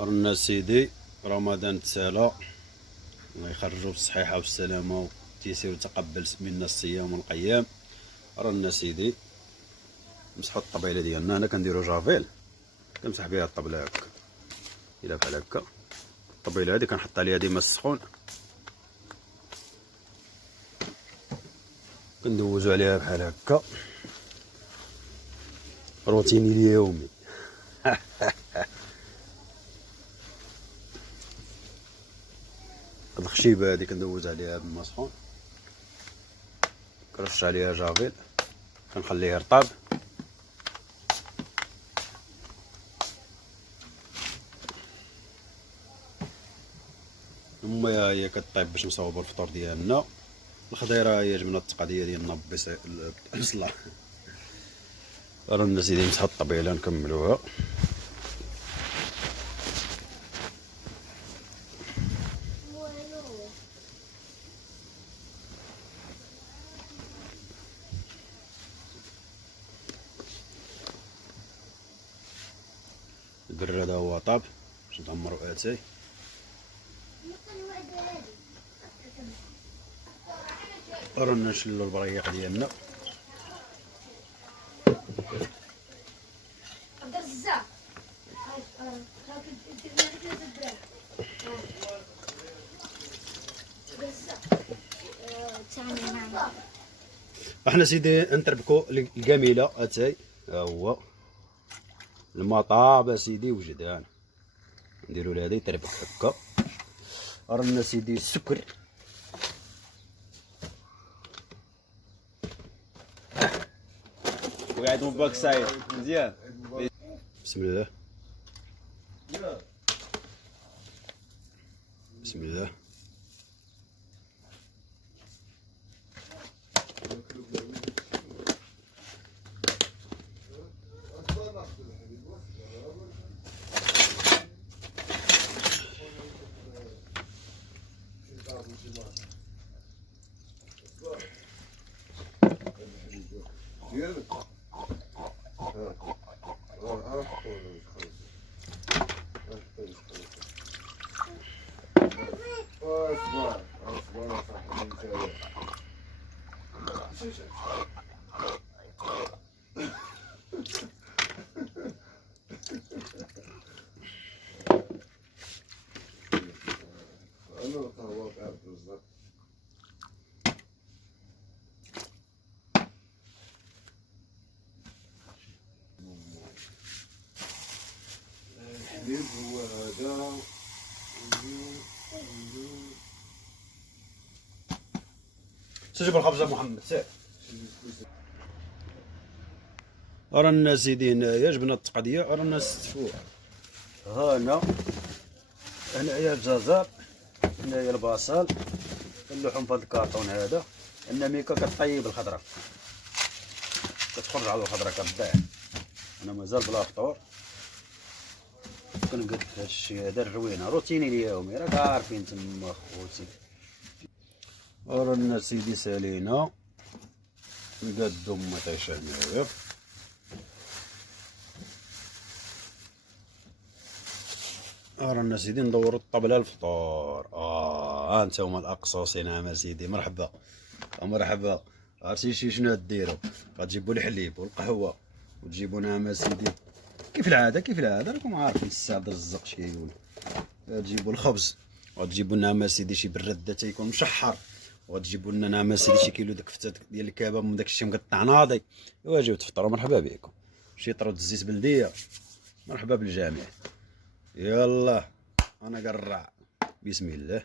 رانا سيدي رمضان تسالى، الله يخرجوا بالصحيحه والسلامه والتيسير وتقبل منا الصيام والقيام. رانا سيدي نمسحوا الطبيله ديالنا، هنا كنديروا جافيل كنمسح بها الطبله هكا، الى بحال هكا. الطبيله هذه كنحط عليها ديما السخون، كندوزو عليها بحال هكا. روتيني اليومي. هاد الخشيبه هادي كندوز عليها بالما سخون، كنرش عليها جافيل، كنخليه رطاب. ثم هي كطيب باش نصاوبوا الفطور ديالنا. الخضيره هي جبنا التقاديه ديالنا بالبصله. رانا سيدي نمسحوا الطبيله نكملوها. البر هذا هو طاب باش نعمرو اتاي. رانا نشلو البريق ديالنا. احنا سيدي نتربكو القميله اتاي، ها هو المطاب سيدي وجدان، نديرو لهذا يتربك هكا. رانا سيدي السكر، وقاعد مباك سعيد مزيان. بسم الله بسم الله. الحليب هو هذا. سجب الخبزه محمد سير. رانا سيدي هنايا جبنا التقديه، رانا نستفوها. هنا هنايا الجزر، هنايا البصل، اللحوم في هذا الكارطون هذا. عندنا ميكا كطيب الخضره، كتخرج على الخضره كتضيع. انا مازال بلا فطور، كنقد هادشي هذا الروينه روتيني اليومي، راك عارفين تما خوتي. رانا سيدي سالينا نقادو مطيشه هنايا. رانا سيدي ندورو الطبله الفطور. ها نتوما الاقصاصين، نعم سيدي. مرحبا مرحبا. عرفتي شنو ديروا؟ غتجيبوا الحليب والقهوه وتجيبوا نعم سيدي كيف العاده راكم عارفين السعد الرزق شيولي. تجيبوا الخبز وتجيبوا لنا نعم سيدي شي برده تيكون مشحر، وتجيبوا لنا نعم سيدي شي كيلو داك الفتات ديال الكباب من داك الشيء مقطع ناضي. ايوا جيو تفطروا. مرحبا بكم. شي طرود الزيت بلديه. مرحبا بالجميع. يلا انا قرع. بسم الله.